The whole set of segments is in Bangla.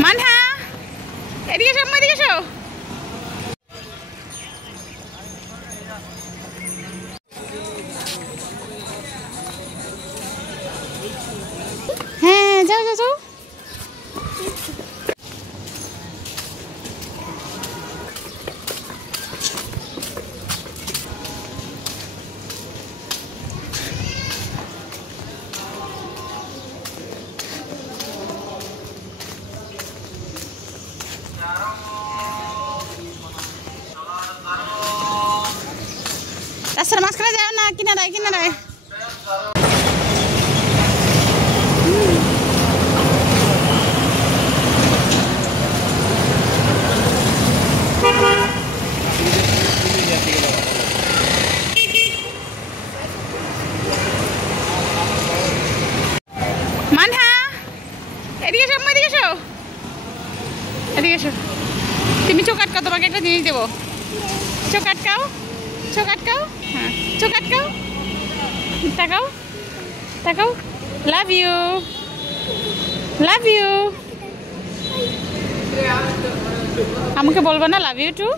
মানহা এদিকে এসো, এদিকে এসো। হ্যাঁ যাও যাও যাও। রাস্তার মাঝখানে যাও না, কিনারায় কিনারায়। মানহা এদিকে এসো, এদিকে এসো, এদিকে এসো। তুমি চোখ আটকাও, তোমাকে একটা জিনিস দেবো। চোখ আটকাও, চোখ আটকাও, হ্যাঁ চোখ আটকাও, তাকাও তাকাও। Love you, love you. আমাকে বলবো না love you too?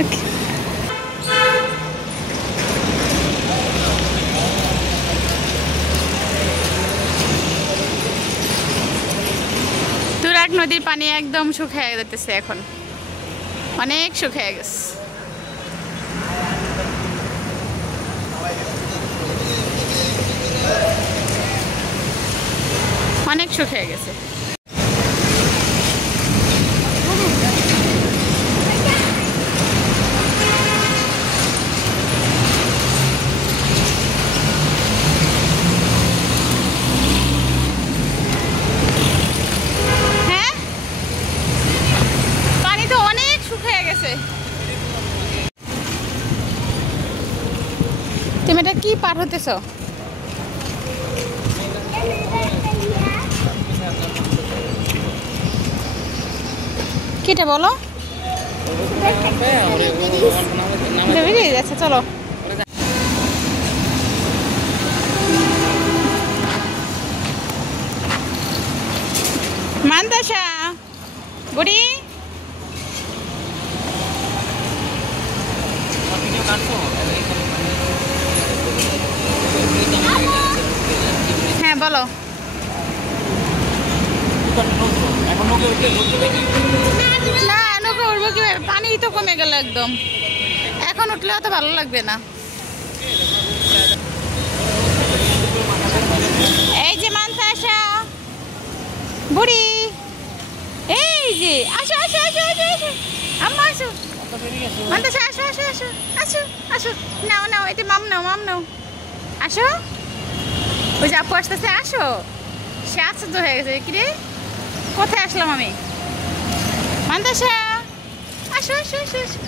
Okay. Turag নদীর পানি একদম শুকিয়ে যেতেছে এখন, অনেক শুকিয়ে গেছে। অনেক শুকিয়ে গেছে। হ্যাঁ পানি তো অনেক শুকিয়ে গেছে। তুমি এটা কি পার হতেছ? কিটা বলো? আচ্ছা চলো। মানতাসা বুড়ি হ্যাঁ বলো। না নৌকা উঠবো কিভাবে, পানি তো কমে গেল একদম। এখন উঠলে অত ভালো লাগবে না। এই যে মানতাসা বুড়ি, এই যে আসো আসো আসো আসো আসো আম্মা আসো। মানতাসা আসো আসো আসো আসো আসো। নাও নাও, এটা মাম নাও, মাম নাও। আসো, ওই যে আপু আসতেছে, আসো। সে আশ্চর্য হয়ে গেছে, কিরে কোথায় আসলাম আমি? মানতাসা আসো আসো আসো আসো।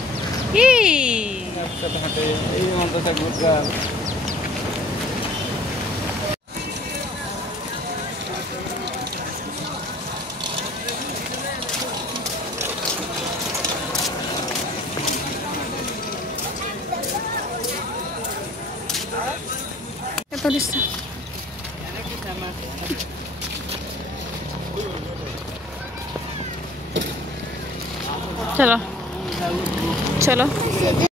চলো চলো।